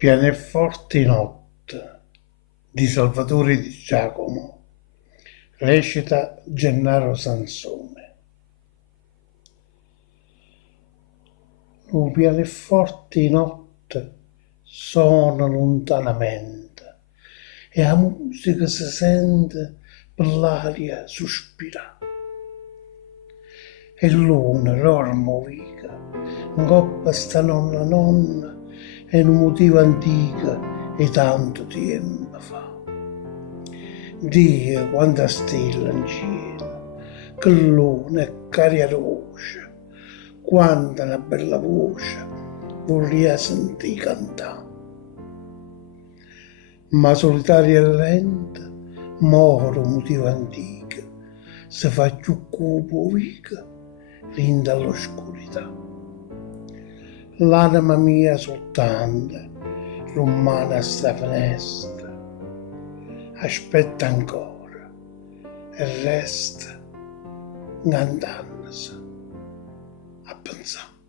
Pianeforte notte di Salvatore Di Giacomo, recita Gennaro Sansone. Un pianeforte notte suona lontanamente e la musica si sente per l'aria sospira. E l'una dormo vica, in coppa sta nonna e un motivo antica e tanto tempo fa. Dio quanta stella in cielo, che luna e caria voce, quanta una bella voce vorrei sentire cantare. Ma solitaria e lenta, moro motivo antico, si fa più cupo vica, rinda all'oscurità. L'anima mia soltanto, rumana sta finestra, aspetta ancora e resta incantandosi a pensare.